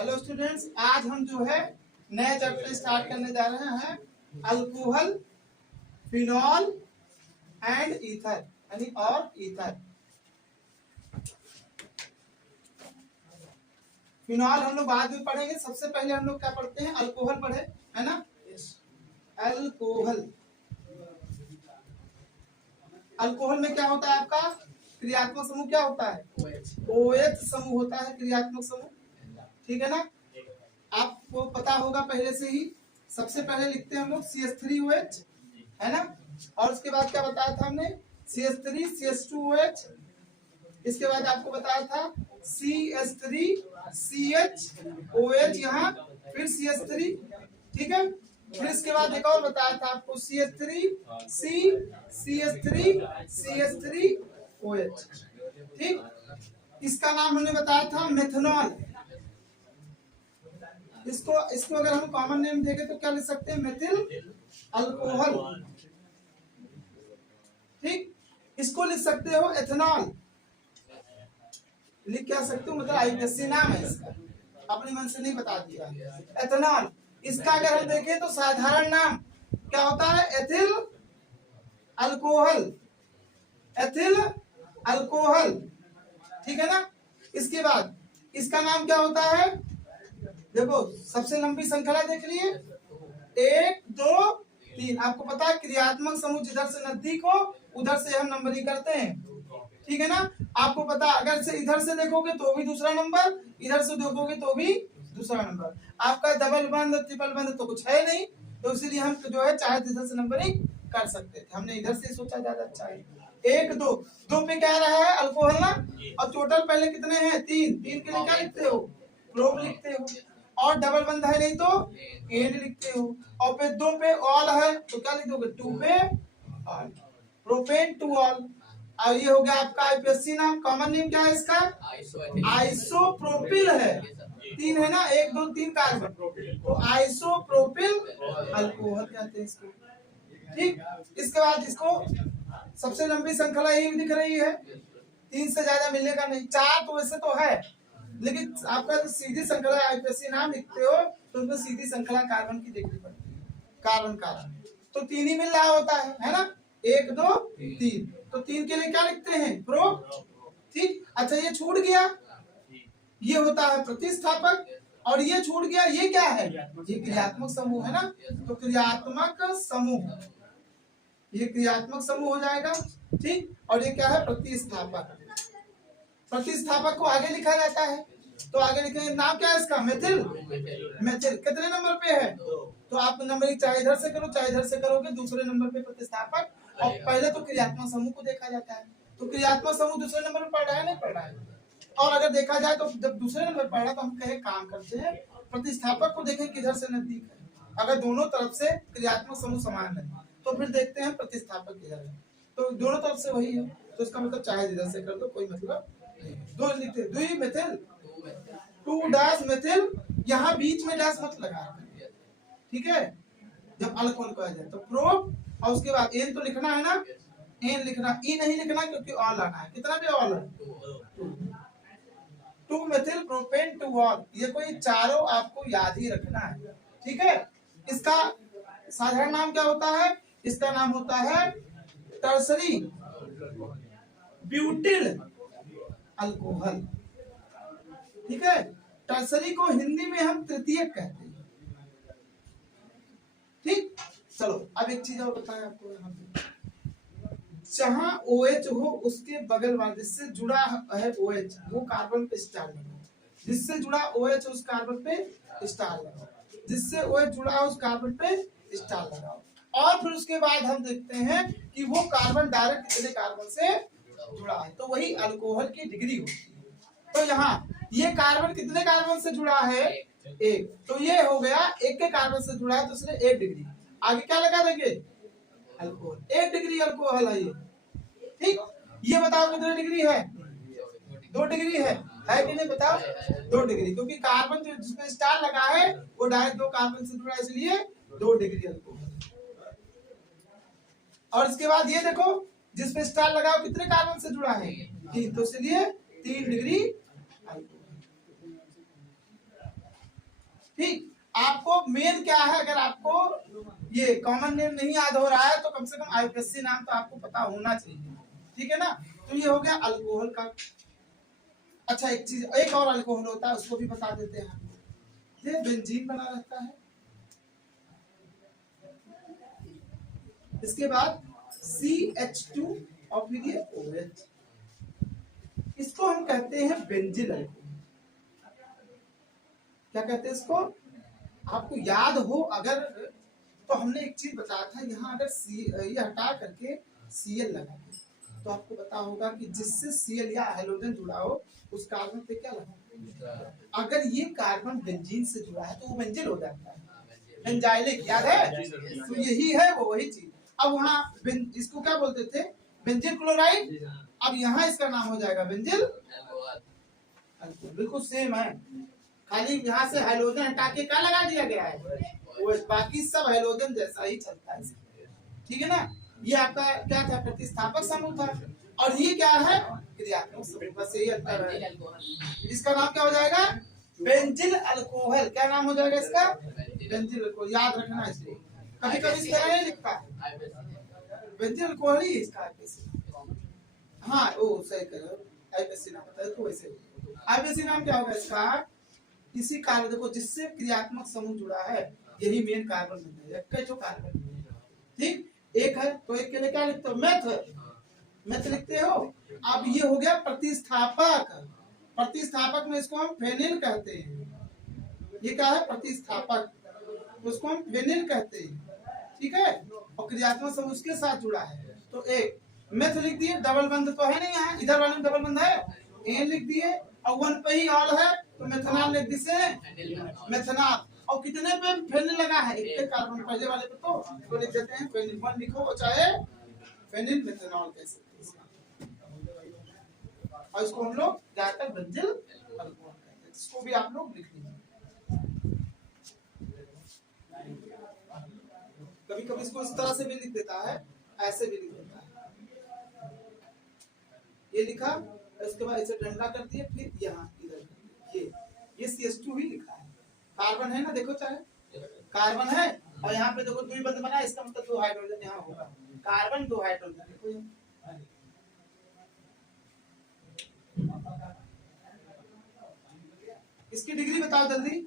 Hello students, आज हम जो है नया चैप्टर स्टार्ट करने जा रहे हैं अल्कोहल, फिनॉल एंड ईथर यानी और ईथर। फिनॉल हम लोग बाद में पढ़ेंगे। सबसे पहले हम लोग क्या पढ़ते हैं, अल्कोहल पढ़े है ना। अल्कोहल, अल्कोहल में क्या होता है आपका क्रियात्मक समूह क्या होता है, OH समूह होता है क्रियात्मक समूह, ठीक है ना। आपको पता होगा पहले से ही। सबसे पहले लिखते हैं हम लोग CH3OH है ना, और उसके बाद क्या बताया था हमने CH3 CH2OH, इसके बाद आपको बताया था CH3 CHOH, यहाँ फिर CH3, ठीक है। फिर इसके बाद एक और बताया था आपको CH3 CH3OH, ठीक। इसका नाम हमने बताया था मेथनॉल। इसको अगर हम कॉमन नेम देंगे तो क्या लिख सकते हैं, मेथिल अल्कोहल, ठीक। इसको लिख सकते हो एथेनॉल, लिख क्या सकते हो, मतलब आईपीएससी नाम है इसका, अपने मन से नहीं बता दिया। एथेनॉल, इसका अगर हम देखें तो साधारण नाम क्या होता है, एथिल अल्कोहल, एथिल अल्कोहल, ठीक है ना। इसके बाद इसका नाम क्या होता है, देखो सबसे लंबी श्रृंखला देख लिए, 1 2 3। आपको पता है क्रियात्मक समूह जिधर से नजदीक हो उधर से हम नंबरिंग करते हैं, ठीक है ना। आपको पता अगर से इधर से देखोगे तो भी दूसरा नंबर, इधर से देखोगे तो भी दूसरा नंबर। आपका डबल बंद ट्रिपल बंद तो कुछ है नहीं, तो इसीलिए हम जो है चाहे इधर से नंबरिंग कर सकते थे, हमने इधर से सोचा ज्यादा अच्छा है। 1 2 2 पे क्या रहा है, अल्कोहल ना, और टोटल पहले कितने हैं, 3 3 के लिए क्या लिखते हो, प्रोप लिखते हो, और डबल बंद है नहीं तो एंड लिखते हो, और फिर 2 पे ऑल है तो क्या लिख दोगे, 2 पे ऑल, प्रोपेन टू ऑल। और ये हो गया आपका आईपीएससी नाम। कॉमन नेम क्या है इसका, आइसोप्रोपिल है, 3 है ना, 1 2 3 कार्बन, तो आइसोप्रोपिल अल्कोहल कहते हैं इसको, ठीक। इसके बाद इसको सबसे लंबी श्रृंखला यही दिख रही है, 3 से ज्यादा मिलेगा नहीं, 4 तो वैसे तो है, लेकिन आपका जो सीधी श्रृंखला आईपीएससी नाम लिखते हो तो उसमें सीधी श्रृंखला कार्बन की देखनी पड़ती है, कार्बन कार्बन तो 3 ही मिल रहा होता है ना, 1 2 3, तो 3 के लिए क्या लिखते हैं, प्रो, ठीक। अच्छा ये छूट गया, ये होता है प्रतिस्थापक, और ये छूट गया, ये क्या है, ये क्रियात्मक समूह है ना, तो क्रियात्मक समूह, ये क्रियात्मक समूह हो जाएगा, ठीक। और ये क्या है, प्रतिस्थापक। प्रतिस्थापक को आगे लिखा जाता है, तो आगे लिखेंगे, नाम क्या है इसका, मेथिल। मेथिल कितने नंबर पे है, तो आप नंबर चाहे इधर से करो चाहे इधर से करोगे, दूसरे नंबर पे प्रतिस्थापक। और पहले तो क्रियात्मक समूह को देखा जाता है, तो क्रियात्मक समूह दूसरे नंबर पे पढ़ रहा है, नहीं पढ़ रहा है। और अगर देखा जाए तो जब दूसरे नंबर पर पढ़ा तो हम कहे काम करते हैं, प्रतिस्थापक को देखें किधर से नजदीक है, अगर दोनों तरफ से क्रियात्मक समूह समान है तो फिर देखते हैं प्रतिस्थापक किधर है, तो दोनों तरफ से वही है, तो इसका मतलब चाहे इधर से कर दो कोई मतलब नहीं। 2 लिखते, 2 मेथिल, 2 डैश मेथिल, यहाँ बीच में डैश मत लगा, ठीक है। जब अल्कोहल कहा जाए तो प्रोप, और उसके बाद एन तो लिखना है ना, एन लिखना, ई नहीं लिखना क्योंकि ऑल आना है, कितना भी ऑल है, 2 मेथिल प्रोपेन टू ऑल, ये कोई चारों आपको याद ही रखना है, ठीक है। इसका साधारण नाम क्या होता है, इसका नाम होता है टर्सरी ब्यूटिल अल्कोहल, ठीक है। टर्सरी को हिंदी में हम तृतीयक कहते हैं, ठीक। चलो अब एक चीज और बताएं आपको, यहाँ पे जहां OH हो उसके बगल वाले जिससे जुड़ा है OH वो कार्बन पे स्टार लगाओ, जिससे जुड़ा OH उस कार्बन पे स्टार लगाओ, जिससे OH जुड़ा है उस कार्बन पे स्टार लगाओ, और फिर उसके बाद हम देखते हैं कि वो कार्बन डायरेक्ट कितने कार्बन से जुड़ा है, तो वही अल्कोहल की डिग्री होती है। तो यहाँ ये कार्बन कितने कार्बन से जुड़ा है, 1, तो ये हो गया 1 के कार्बन से जुड़ा है तो इसलिए 1 डिग्री, आगे क्या लगा देंगे, अल्कोहल, 1 डिग्री अल्कोहल है ये, ठीक। ये बताओ कितने डिग्री है, 2 डिग्री है कि नहीं, बताओ 2 डिग्री, क्योंकि कार्बन जो जिसमें स्टार लगा है वो डायरेक्ट 2 कार्बन से जुड़ा है, इसलिए 2 डिग्री अल्कोहल। और इसके बाद ये देखो जिसमें स्टार लगा हो कितने कार्बन से जुड़ा है, 3, तो इसलिए 3 डिग्री अल्कोहल। ठीक, आपको मेन क्या है, अगर आपको ये कॉमन नेम नहीं याद हो रहा है तो कम से कम आईपीएससी नाम तो आपको पता होना चाहिए, ठीक है ना। तो ये हो गया अल्कोहल का। अच्छा एक चीज, एक और अल्कोहल होता है, उसको भी बता देते हैं। ये बेंजीन बना रहता है, इसके बाद CH2 और फिर ये OH, इसको हम कहते हैं बेंजिल अल्कोहल। क्या कहते हैं इसको, आपको याद हो अगर, तो हमने एक चीज बताया था, यहाँ अगर ये हटा करके Cl लगा दे तो आपको पता होगा कि जिससे Cl या हाइड्रोजन जुड़ा हो उस कार्बन पे क्या लगा, अगर ये कार्बन बेंजीन से जुड़ा है तो वो बेंजिल हो जाता है, बेंजाइलिक, याद है। तो यही है वो वही चीज। अब वहाँ इसको क्या बोलते थे, बेंजिल क्लोराइड, अब यहाँ इसका नाम हो जाएगा बेंजिल, बिल्कुल सेम है, खाली यहाँ से हाइड्रोजन हटा के क्या लगा दिया गया है, वो बाकी सब हाइड्रोजन जैसा ही चलता है, ठीक है ना। ये आपका क्या था, प्रतिस्थापक समूह था, और ये क्या है, क्रियात्मक समूह, बस यही अंतर है। इसका नाम क्या हो जाएगा, बेंजिल अल्कोहल। क्या नाम हो जाएगा इसका, बेंजिल अल्कोहल, याद रखना इसको, कभी कभी इस तरह नहीं लिखता, बेंजिल अल्कोहल ही इसका। हाँ वो सही करो, आईपीएससी नाम बताया तो वैसे आईपीएससी नाम क्या होगा इसका, इसी कार्बन, देखो जिससे क्रियात्मक समूह जुड़ा है यही मेन कार्बन बनता है, कई जो कार्बन, ठीक। एक है तो एक के लिए क्या लिखते हो, मेथ, मेथ लिखते हो। अब ये हो गया प्रतिस्थापक, प्रतिस्थापक में इसको हम फेनिल कहते हैं, ये क्या है प्रतिस्थापक, उसको हम फेनिल कहते हैं, ठीक है। और क्रियात्मक समूह उसके साथ जुड़ा है, तो एक मेथ लिख दिए, डबल बंद तो है नहीं यहाँ, इधर वाले में डबल बंद है, एन लिख दिए, और वन पे ही ऑल है तो मेथनॉल लिख दिए, मेथनॉल। और कितने पे फेनिल लगा है, एक कार्बन पहले वाले पे, तो लिख देते हैं फेनिल, वन लिखो चाहे फेनिल मेथनॉल कह सकते हैं, और इसको हम लोग ज्यादातर बेंजिल अल्कोहल कहते हैं, इसको भी आप लोग लिख लीजिए। कभी कभी इसको इस तरह से भी लिख देता है, ऐसे भी लिख देता है, ये लिखा, उसके बाद इसे डंडा कर दिए, फिर यहाँ इधर ये CH2 ही लिखा है, कार्बन है ना, देखो चाहे कार्बन है, और यहाँ पे देखो द्विबंध बना, इसका मतलब दो हाइड्रोजन यहाँ होगा, कार्बन दो हाइड्रोजन, देखो इसकी डिग्री बताओ जल्दी,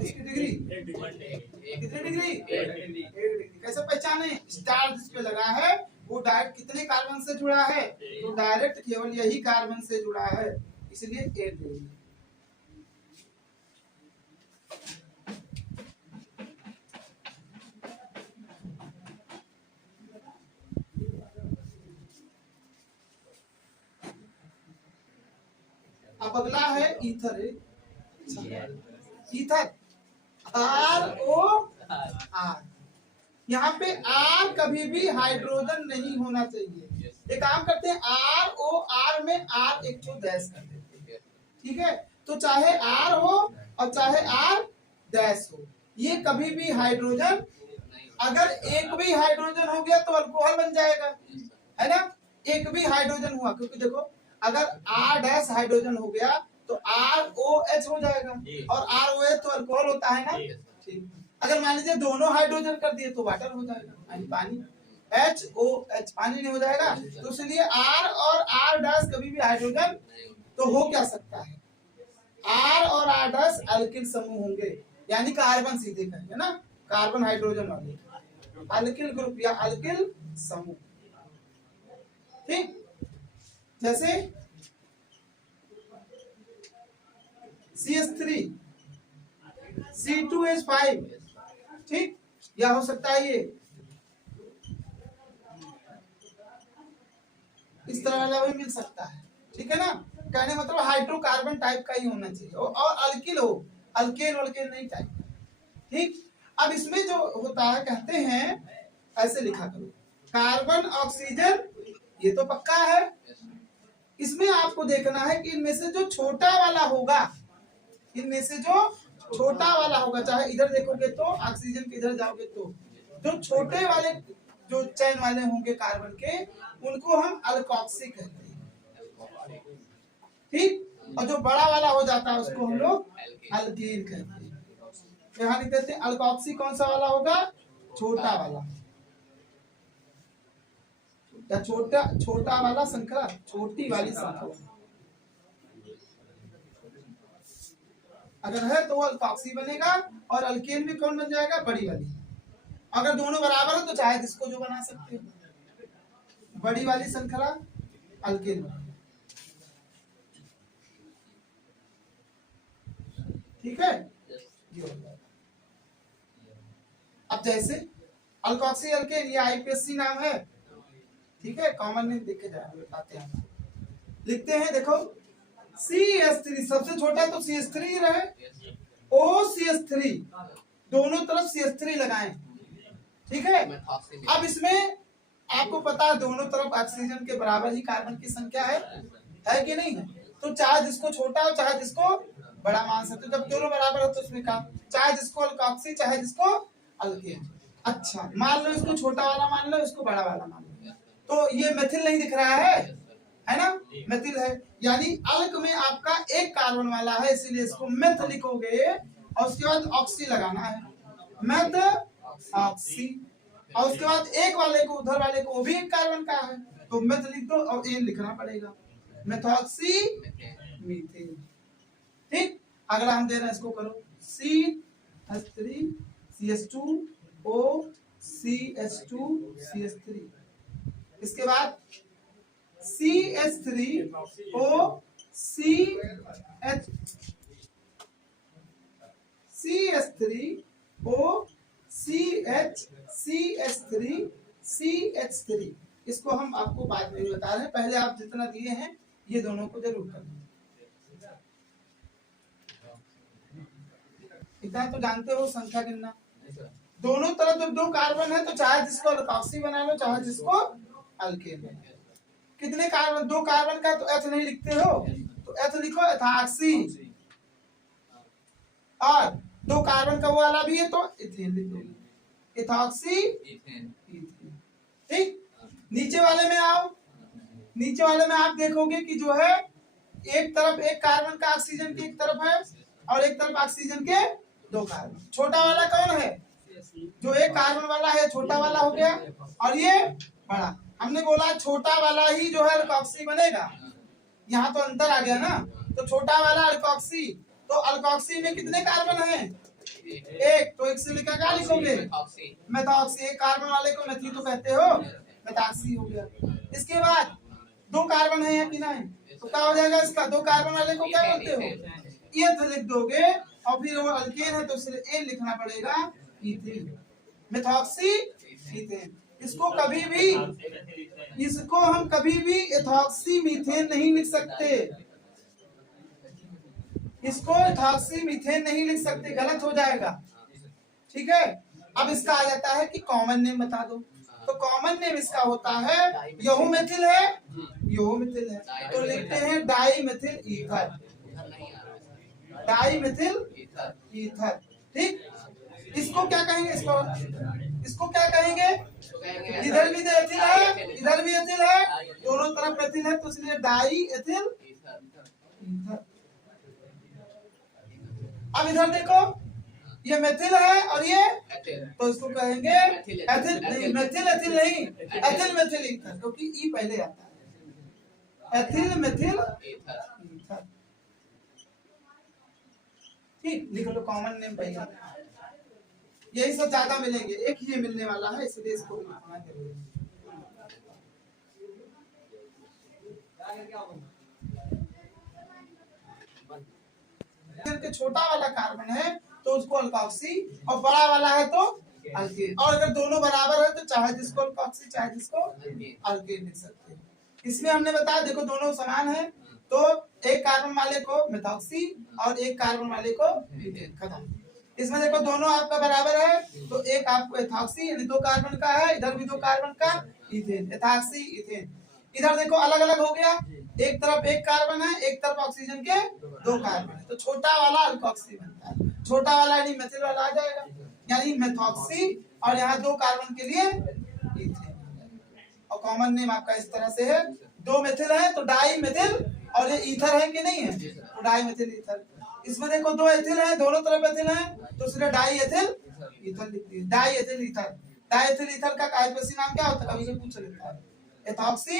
इसकी डिग्री कितनी डिग्री, 1 डिग्री। कैसे पहचाने, स्टार जिस पे लगा है वो डायरेक्ट कितने कार्बन से जुड़ा है, तो डायरेक्ट केवल यही कार्बन से जुड़ा है, इसलिए 1 डिग्री। अब अगला है ईथर, ईथर ROR, यहाँ पे R कभी भी हाइड्रोजन नहीं होना चाहिए, एक काम करते हैं ROR में R एक तो डैश कर देते हैं, ठीक है। तो चाहे R हो और चाहे R डैश हो, ये कभी भी हाइड्रोजन, अगर एक भी हाइड्रोजन हो गया तो अल्कोहल बन जाएगा, है ना, एक भी हाइड्रोजन हुआ, क्योंकि देखो अगर R डैश हाइड्रोजन हो गया तो ROH हो जाएगा, और ROH तो अल्कोहल होता है ना, ठीक। अगर मान लीजिए दोनों हाइड्रोजन कर दिए तो वाटर हो जाएगा, यानी पानी, HOH पानी नहीं हो जाएगा, तो इसलिए R और R डैश कभी भी हाइड्रोजन, तो हो क्या सकता है, R और R डैश अल्किल समूह होंगे, यानी कार्बन सीधे कहेंगे ना, कार्बन हाइड्रोजन वाले अल्किल ग्रुप या अल्किल समूह, ठीक। जैसे CH3 C2H5, ठीक, या हो सकता है ये इस तरह वाला भी मिल सकता है, ठीक है ना। कहने मतलब हाइड्रोकार्बन टाइप का ही होना चाहिए, और अल्किल हो, अल्केन वल्केन नहीं टाइप, ठीक। अब इसमें जो होता है कहते हैं ऐसे लिखा करो, कार्बन ऑक्सीजन, ये तो पक्का है, इसमें आपको देखना है कि इनमें से जो छोटा वाला होगा, इनमें से जो छोटा वाला होगा, चाहे इधर देखोगे तो ऑक्सीजन के इधर जाओगे तो जो छोटे वाले जो चैन वाले होंगे कार्बन के, उनको हम अल्कोक्सी कहते हैं, ठीक। और जो बड़ा वाला हो जाता है उसको हम लोग अल्केन कहते हैं। यहाँ लिख देते हैं अल्कोक्सी कौन सा वाला होगा, छोटा वाला, या छोटा वाला श्रृंखला, छोटी वाली श्रृंखला अगर है तो वो अल्कोक्सी बनेगा, और अल्केन भी कौन बन जाएगा, बड़ी वाली। अगर दोनों बराबर है तो चाहे जिसको जो बना सकते हो, बड़ी वाली श्रृंखला अल्केन। ठीक है। अब जैसे अल्कोक्सी अल्केन, ये आईपीएससी नाम है, ठीक है, कॉमन नेम देख के बताते हैं, लिखते हैं। देखो CH3 सबसे छोटा तो CH3 रहे, OCH3 दोनों तरफ CH3 लगाएं, ठीक है। अब इसमें आपको पता है दोनों तरफ ऑक्सीजन के बराबर ही कार्बन की संख्या है कि नहीं है, तो चाहे जिसको छोटा हो चाहे जिसको बड़ा मान सकते हो, जब दोनों बराबर हो तो उसमें काम, चाहे जिसको अल्कोक्सी चाहे जिसको अल्केन। अच्छा मान लो इसको छोटा वाला मान लो, इसको बड़ा वाला मान लो, तो ये मेथिल नहीं दिख रहा है ना, मेथिल है, यानी अल्क में आपका एक कार्बन वाला है, इसीलिए इसको मेथ लिखोगे, और उसके बाद ऑक्सी लगाना है, मेथ ऑक्सी, और उसके बाद एक वाले को उधर वाले को वो भी एक कार्बन का है तो मेथ लिख दो, और एन लिखना पड़ेगा, मेथॉक्सी मीथेन। ठीक, अगला हम दे रहे हैं, इसको करो CH3 CH2 O CH2 CH3, इसके बाद CH3 O CH3 O CH3 CH3, इसको हम आपको बाद में बता रहे हैं, पहले आप जितना दिए हैं ये दोनों को जरूर करना। इतना तो जानते हो संख्या गिनना, दोनों तरफ जब दो कार्बन है तो चाहे जिसको अल्कोक्सी बना लो चाहे जिसको अल्केन बना लो। कितने कार्बन, दो कार्बन का तो एच नहीं लिखते हो, तो एच लिखो एथॉक्सी, और दो कार्बन का वो वाला भी है तो इथेन लिख दो, एथॉक्सी इथेन। ठीक, नीचे वाले में आओ, नीचे वाले में आप देखोगे कि जो है एक तरफ एक कार्बन का ऑक्सीजन की एक तरफ है और एक तरफ ऑक्सीजन के दो कार्बन। छोटा वाला कौन है, जो एक कार्बन वाला है, छोटा वाला हो गया, और ये बड़ा। हमने बोला छोटा वाला ही जो है अल्कोक्सी बनेगा, यहाँ तो अंतर आ गया ना, तो छोटा वाला अल्कोक्सी, तो अल्कोक्सी में कितने कार्बन हैं, एक, तो एक से लिखा क्या लिखोगे, मेथॉक्सी, एक कार्बन वाले को मेथी तो कहते हो, मेथॉक्सी हो गया। इसके बाद दो कार्बन है या कि नहीं, तो क्या हो जाएगा इसका, दो कार्बन वाले को क्या बोलते हो, एथ लिख दोगे, और फिर वो अल्केन है तो इसलिए एन लिखना पड़ेगा, इथेन, मेथॉक्सी इथेन। इसको हम कभी भी एथॉक्सी मीथेन नहीं लिख सकते, इसको एथॉक्सी मीथेन नहीं लिख सकते, गलत हो जाएगा। ठीक है, अब इसका आ जाता है कि कॉमन नेम बता दो, तो कॉमन नेम इसका होता है, यहू मेथिल है, यहू मेथिल है, तो लिखते हैं dimethyl ether, dimethyl ether. ठीक, इसको क्या कहेंगे, इसको क्या कहेंगे, इधर भी एथिल है इधर भी एथिल है, दोनों तरफ एथिल है, तो इसलिए डाई एथिल ईथर। अब इधर देखो ये मेथिल है और ये, तो इसको कहेंगे एथिल नहीं, मेथिल एथिल नहीं, एथिल मेथिल ईथर, क्योंकि ई पहले आता है, एथिल मेथिल ईथर। ठीक, लिख लो कॉमन नेम पहले, यही सब ज्यादा मिलेंगे, एक ही मिलने वाला है, इसलिए इसको लिखना जरूरी है। छोटा वाला कार्बन है तो उसको अल्कोक्सी, और बड़ा वाला है तो अल्केन, और अगर दोनों बराबर है तो चाहे जिसको अल्कोक्सी चाहे जिसको अल्केन लिख सकते हैं। इसमें हमने बताया देखो दोनों समान है, तो एक कार्बन वाले को मेथॉक्सी और एक कार्बन वाले को मीथेन, खत्म। इसमें देखो दोनों आपका बराबर है, तो एक आपको एथॉक्सी यानी दो कार्बन का है, इधर भी दो कार्बन का, इथेन, एथॉक्सी इथेन। इधर देखो अलग अलग हो गया, एक तरफ एक कार्बन है, एक तरफ ऑक्सीजन के दो कार्बन है, तो छोटा वाला अल्कोक्सी बनता है, छोटा वाला यानी मेथिल वाला आ जाएगा, यानी मेथॉक्सी, और यहाँ दो कार्बन के लिए इथेन। और कॉमन नेम आपका इस तरह से है, दो मेथिल है तो डाई मेथिल और ये ईथर है कि नहीं है, तो डाई मेथिल ईथर। इसमें देखो दो एथिल है, दोनों तरफ एथिल है, तो इसलिए डाई एथिल ईथर लिख दिए, die ethyl ether. Die ethyl ether का आईपीएसी नाम क्या होता है, कभी पूछ लेता है, एथॉक्सी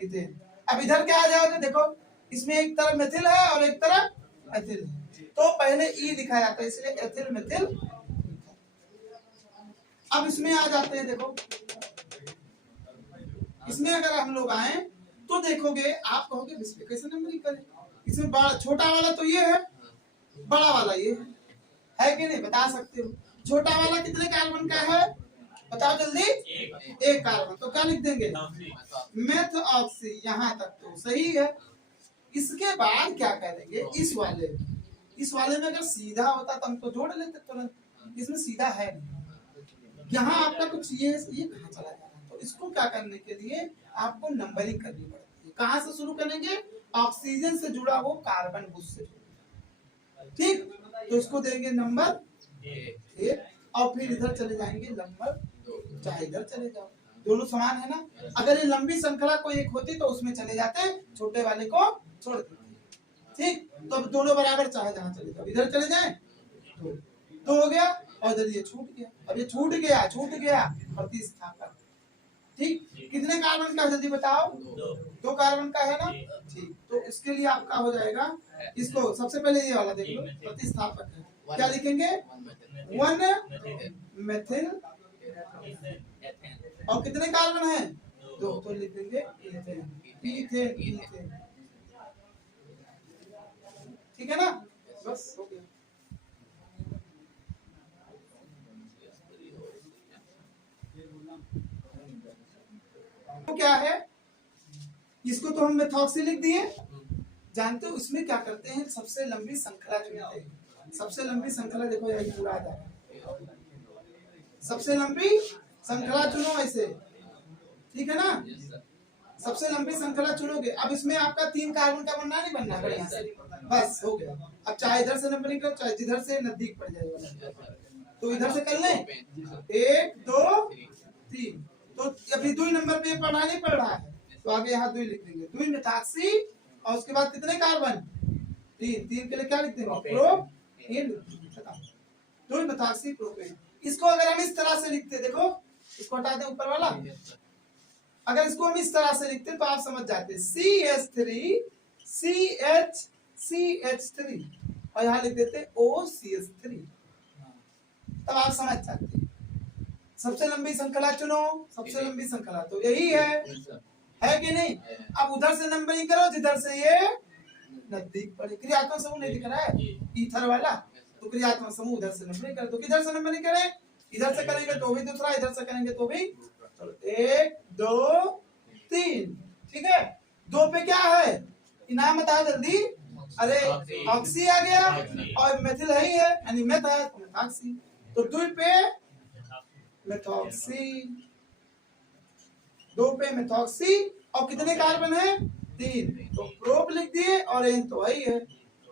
इथेन। अब इधर क्या आ जाएगा, देखो इसमें एक तरफ मेथिल है और एक तरफ एथिल है, तो पहले ई लिखा जाता है, इसलिए एथिल मेथिल। अब इसमें आ जाते हैं, देखो इसमें अगर हम लोग आए तो देखोगे, आप कहोगे इसमें कैसे नंबरिंग करें, इसमें बड़ा छोटा वाला तो ये है, बड़ा वाला ये है कि नहीं, बता सकते हो। छोटा वाला कितने कार्बन का है, बताओ जल्दी, एक कार्बन, तो क्या लिख देंगे, मेथ ऑक्सी, यहाँ तक तो सही है। इसके बाद क्या करेंगे, इस वाले में अगर सीधा होता तो हम तो जोड़ लेते तुरंत, इसमें सीधा है नहीं, यहाँ आपका कुछ ये कहाँ चला जा रहा है, तो इसको क्या करने के लिए आपको नंबरिंग करनी पड़ती है। कहाँ से शुरू करेंगे, ऑक्सीजन से जुड़ा वो कार्बन बुश से, ठीक, तो इसको देंगे नंबर 1 और फिर इधर चले जाएंगे नंबर 2, चाहे इधर चले जाओ, दोनों समान है ना। अगर ये लंबी श्रृंखला कोई एक होती तो उसमें चले जाते, छोटे वाले को छोड़ देते, ठीक, तो अब दोनों बराबर, चाहे जहाँ चले जाओ, इधर चले जाए तो हो गया, और इधर ये छूट गया, अब ये छूट गया प्रतिस्थापन, ठीक। कितने कार्बन का, जल्दी बताओ, 2 कार्बन का है ना, ठीक, तो इसके लिए आपका हो जाएगा, इसको सबसे पहले ये वाला देख लो, प्रतिस्थापन क्या लिखेंगे, 1 मेथिल, और कितने कार्बन है, 2, तो लिखेंगे ईथेन, ठीक है ना, बस हो गया। तो क्या है, इसको तो हम मेथॉक्सी लिख दिए, जानते हो इसमें क्या करते हैं, सबसे लंबी श्रृंखला चुनते हैं। सबसे लंबी श्रृंखला देखो यही पूरा आ जाएगा, सबसे लंबी श्रृंखला चुनो ऐसे, ठीक है ना, सबसे लंबी श्रृंखला चुनोगे। अब इसमें आपका 3 कार्बन का बनना नहीं बनना, बढ़िया से, बस हो गया। अब चाहे इधर से नंबरिंग करो, चाहे जिधर से नजदीक पड़ जाएगा, तो इधर से कर लें, 1 2 3, तो अभी 2 नंबर पे पढ़ना नहीं पड़ रहा है, तो आगे यहाँ 2 लिख देंगे, 2 मेथॉक्सी, और उसके बाद कितने कार्बन, 3 के लिए क्या लिख देंगे, प्रोपेन, 2 मेथॉक्सी प्रोपेन। इसको अगर हम इस तरह से लिखते, देखो इसको हटा दें ऊपर वाला, अगर इसको हम इस तरह से लिखते तो आप समझ जाते, CH3 CH3 और यहाँ लिख देते OCH3, तब आप समझ जाते। सबसे लंबी श्रृंखला चुनो, सबसे लंबी श्रृंखला तो यही है कि नहीं। अब उधर से नंबरिंग करो जिधर से ये नजदीक पड़े, क्रियात्मक समूह नहीं दिख रहा है ईथर वाला, तो क्रियात्मक समूह उधर से नंबरिंग करें, तो किधर से नंबरिंग करें, इधर से करेंगे तो भी दूसरा, इधर से करेंगे तो भी, चलो 1 2 3, ठीक है। 2 पे क्या है, इनाम बताओ जल्दी, अरे ऑक्सी आ गया, और मेथिल है ही है, यानी मेथ है तो मेथॉक्सी, तो 2 पे मेथॉक्सी, 2 पे मेथॉक्सी, और कितने कार्बन है, 3, तो प्रोप लिख दिए, और एन तो वही है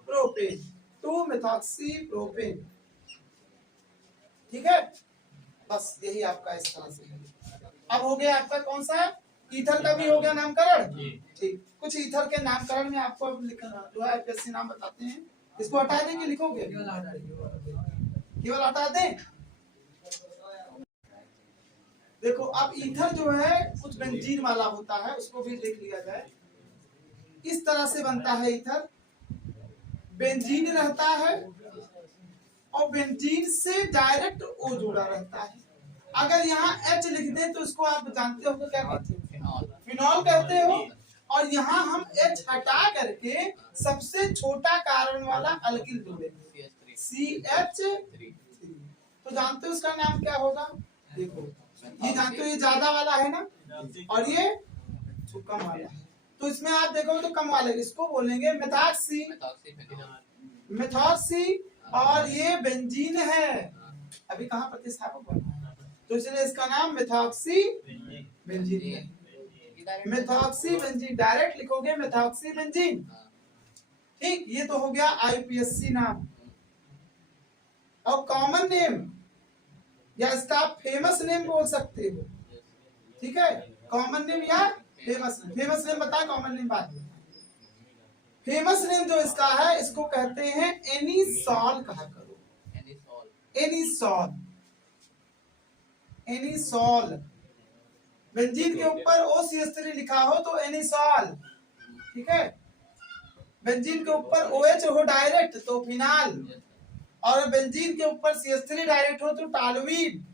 प्रोपेन, 2 मेथॉक्सी प्रोपेन, ठीक है, बस यही आपका इस तरह से है। अब हो गया आपका कौन सा, ईथर का भी हो गया नामकरण, ठीक। कुछ ईथर के नामकरण में आपको लिखना जो है, एफएससी नाम बताते हैं, इसको हटा देंगे, लिखोगे केवल हटा दें। देखो अब ईथर जो है कुछ बेंजीन वाला होता है, उसको भी देख लिया जाए, इस तरह से बनता है ईथर, बेंजीन रहता है और बेंजीन से डायरेक्ट O जुड़ा रहता है। अगर यहाँ H लिख दें तो इसको आप जानते हो क्या कहते हैं, फिनॉल कहते हो, और यहाँ हम H हटा करके सबसे छोटा कार्बन वाला अल्किल जोड़ेंगे CH3, तो जानते हो उसका नाम क्या होगा, देखो ये जानते हो, ये ज्यादा वाला है ना, और ये कम वाला है, तो इसमें आप देखो तो कम वाले, इसको बोलेंगे मेथॉक्सी, और ये बेंजीन है, अभी कहाँ प्रतिस्थापक बना है, तो इसलिए इसका नाम मेथॉक्सी बेंजीन है, मेथॉक्सी बेंजीन, डायरेक्ट लिखोगे मेथॉक्सी बेंजीन, ठीक। ये तो हो गया आईपीएससी नाम, और कॉमन नेम या इसका आप फेमस नेम बोल सकते हो, ठीक है, कॉमन नेम या फेमस नेम, फेमस नेम बताए, कॉमन नेम बाद में, फेमस नेम जो इसका है, इसको कहते हैं एनिसॉल कहा करो। Anisole, anisole. बेंजीन के ऊपर OCH3 लिखा हो तो एनिसॉल, ठीक है। बेंजीन के ऊपर OH हो डायरेक्ट तो फिनाल, और बेंजीन के ऊपर CH3 डायरेक्ट हो तो टॉलुइन,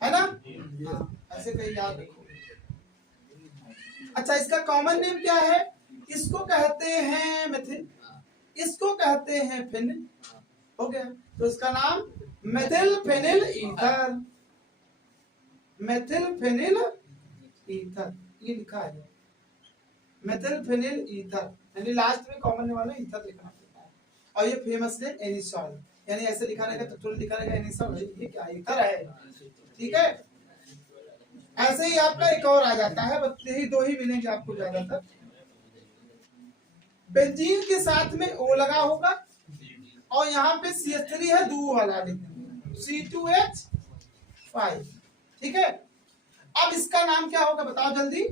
है ना। ऐसे कहीं याद रखो। अच्छा, इसका कॉमन नेम क्या है? इसको कहते हैं मेथिल, इसको कहते हैं फिनिल, हो गया। तो इसका नाम methyl phenyl ether, methyl phenyl ether, ये लिखा है मेथिल फेनिल ईथर, यानी लास्ट में कॉमन नेम वाला ईथर लिखना पड़ता है। और ये फेमस नेम एनिसॉल, यानी ऐसे लिखा रहेगा तो तुरंत लिखा रहेगा एनिसॉल, ये क्या ईथर है, ठीक है। ऐसे ही आपका एक और आ जाता है, बस यही दो ही मिलेंगे आपको ज्यादातर। बेंजीन के साथ में O लगा होगा और यहाँ पे CH3 है, दो वाला C2H5, ठीक है। अब इसका नाम क्या होगा बताओ जल्दी?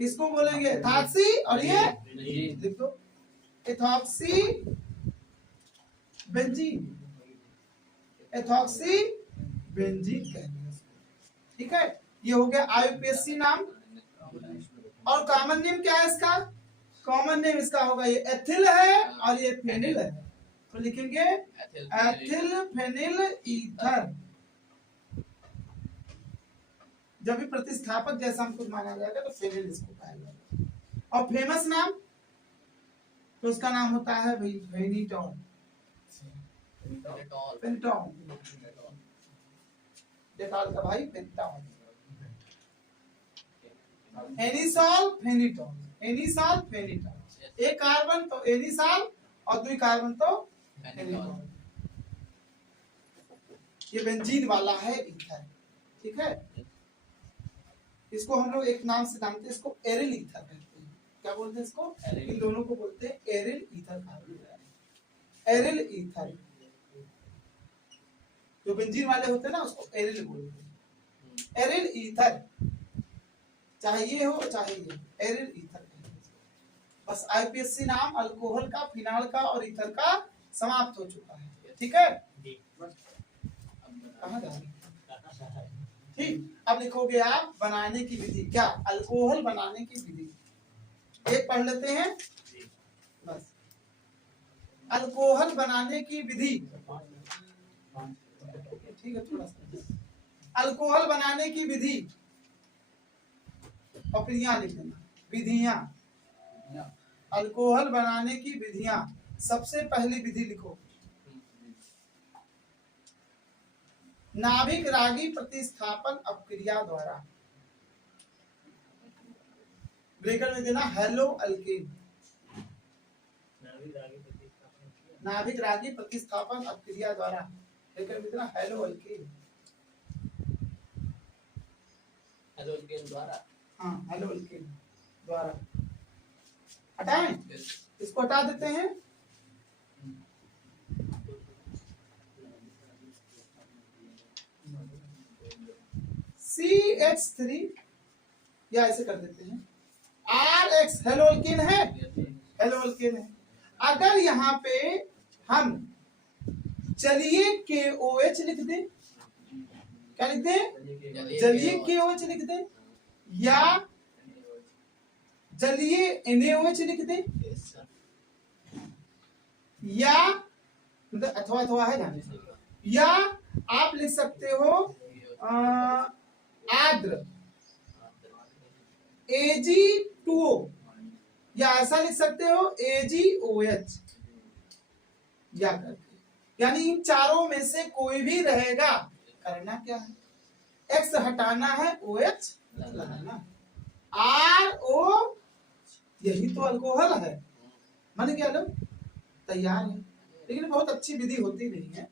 इसको बोलेंगे एथॉक्सी, और ये लिख दो एथॉक्सी बेंजीन, एथॉक्सी बेंजीन कहते हैं, ठीक है। ये हो गया IUPAC नाम। और कॉमन नेम क्या है इसका? कॉमन नेम इसका होगा, ये एथिल है और ये फेनिल है, तो लिखेंगे एथिल फेनिल ईथर। जब भी प्रतिस्थापक जैसा हमको माना जाएगा तो फेनिल इसको कहा जाएगा। और फेमस नाम तो उसका नाम होता है भाई फेनिटॉल, पेंटॉल, डेटॉल का भाई पेंटॉल। एनिसॉल फेनिटॉल, एनिसॉल फेनिटॉल, एक कार्बन तो एनिसॉल और दो कार्बन तो फेनिटॉल। ये बेंजीन वाला है ईथर, ठीक है। इसको हम लोग एक नाम से जानते हैं, इसको एरिल ईथर कहते हैं। क्या बोलते हैं इसको? इन दोनों को बोलते हैं एरिल ईथर, एरिल ईथर। जो बेंजीन वाले होते हैं ना उसको एरिल बोलते हैं, एरिल ईथर, चाहे ये हो चाहे ये, एरिल ईथर। बस IUPAC नाम अल्कोहल का, फिनाल का और ईथर का समाप्त हो चुका है, ठीक है। कहाँ जा रहे? ठीक, अब लिखोगे आप बनाने की विधि, क्या अल्कोहल बनाने की विधि, एक पढ़ लेते हैं बस। अल्कोहल बनाने की विधि, ठीक है, थोड़ा सा अल्कोहल बनाने की विधि और फिर यहाँ लिख देना विधियां। अल्कोहल बनाने की विधियां, सबसे पहली विधि लिखो, नाभिक रागी प्रतिस्थापन अपक्रिया द्वारा। ब्रेकर में देना हेलो अल्केन, नाभिक रागी प्रतिस्थापन अपक्रिया द्वारा, ब्रेकर में देना हेलो अल्केन, हेलो अल्केन द्वारा। हाँ, हेलो अल्केन द्वारा। हटाएं, इसको हटा देते हैं। CH3 या ऐसे कर देते हैं RH, हेलो अल्केन है, हेलो अल्केन है। अगर यहाँ पे हम जलीय KOH लिख दें, क्या लिख दें? जलीय KOH लिख दें, या जलीय NaOH लिख दें, या अथवा अथवा है जाने, या आप लिख सकते हो आर्द्र Ag2O, या ऐसा लिख सकते हो AgOH, या करके, यानी इन चारों में से कोई भी रहेगा। करना क्या है? X हटाना है, OH लगाना है, RO, यही तो अल्कोहल है। मन गया लोग, तैयार है। लेकिन बहुत अच्छी विधि होती नहीं है,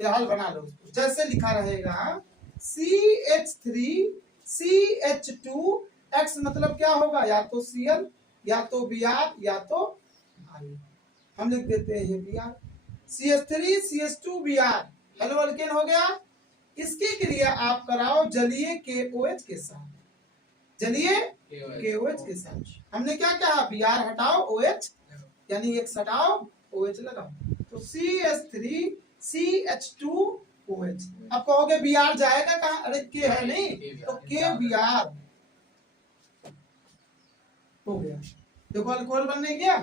फिलहाल बना लो उसको। जैसे लिखा रहेगा CH3 CH2, X मतलब क्या होगा? या तो Cl, या तो Br, या तो I। हम लिख देते हैं Br, CH3 CH2 Br, hello alkane हो गया। इसकी क्रिया आप कराओ जलीय KOH के साथ, जलीय KOH के साथ। हमने क्या कहा? Br हटाओ, OH यानी एक हटाओ OH लगाओ, तो CH3CH2OH। अब कहोगे Br जाएगा कहाँ? अरे K है नहीं, तो KBr हो गया। देखो अल्कोहल बन नहीं गया।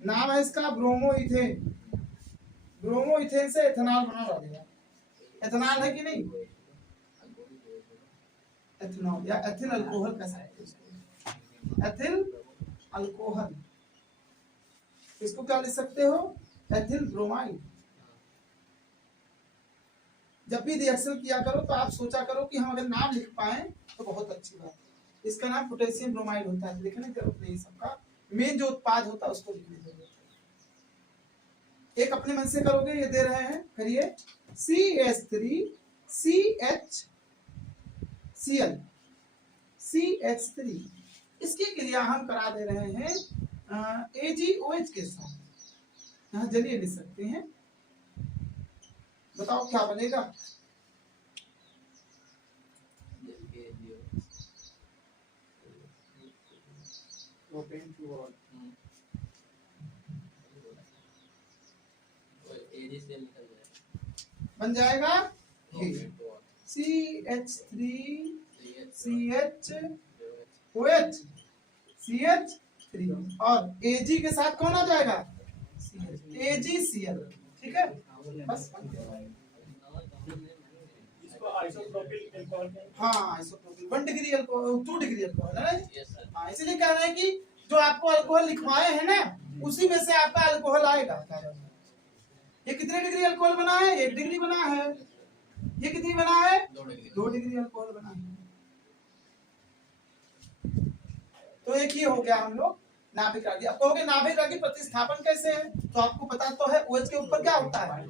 नाम है इसका ब्रोमोइथेन। ब्रोमोइथेन से एथेनॉल बना दिया। एथेनॉल है कि नहीं? एथेनॉल या एथिल अल्कोहल कह सकते हैं। एथिल अल्कोहल, इसको क्या लिख सकते हो? Ethyl bromide. जब भी रिएक्शन किया करो तो आप सोचा करो कि हम अगर नाम लिख पाए तो बहुत अच्छी बात है। इसका नाम पोटेशियम ब्रोमाइड होता है, लिखने की जरूरत नहीं। सबका मेन जो उत्पाद होता है उसको लिखने की जरूरत है। एक अपने मन से करोगे, ये दे रहे हैं, करिए CH3CHCl, इसकी क्रिया हम करा दे रहे हैं AgOH के साथ। यहाँ जलीय लिख सकते हैं। बताओ क्या बनेगा? बन जाएगा CH3CHOH CH3 और Ag के साथ कौन आ जाएगा? AgCl। ठीक है, बस हाँ isopropyl 1 degree alcohol 2 degree alcohol है। हाँ, इसलिए कह रहे हैं कि जो आपको अल्कोहल लिखवाए हैं ना, उसी में से आपका अल्कोहल आएगा। ये कितने डिग्री अल्कोहल बना है? 1 डिग्री बना है। ये कितनी बना है? 2 डिग्री अल्कोहल बना है। तो एक ही हो गया हम लोग नाभिक रागी। अब कहोगे नाभिक रागी प्रतिस्थापन कैसे है? तो आपको पता तो है OH के ऊपर क्या होता है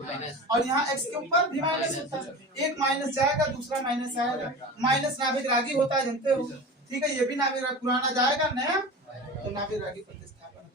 और यहाँ X के ऊपर भी माइनस होता है। एक माइनस जाएगा, दूसरा माइनस आएगा। माइनस नाभिक रागी होता है, जानते हो। ठीक है, ये भी नाभिक रागी, पुराना जाएगा नया, तो नाभिक रागी प्रतिस्थापन।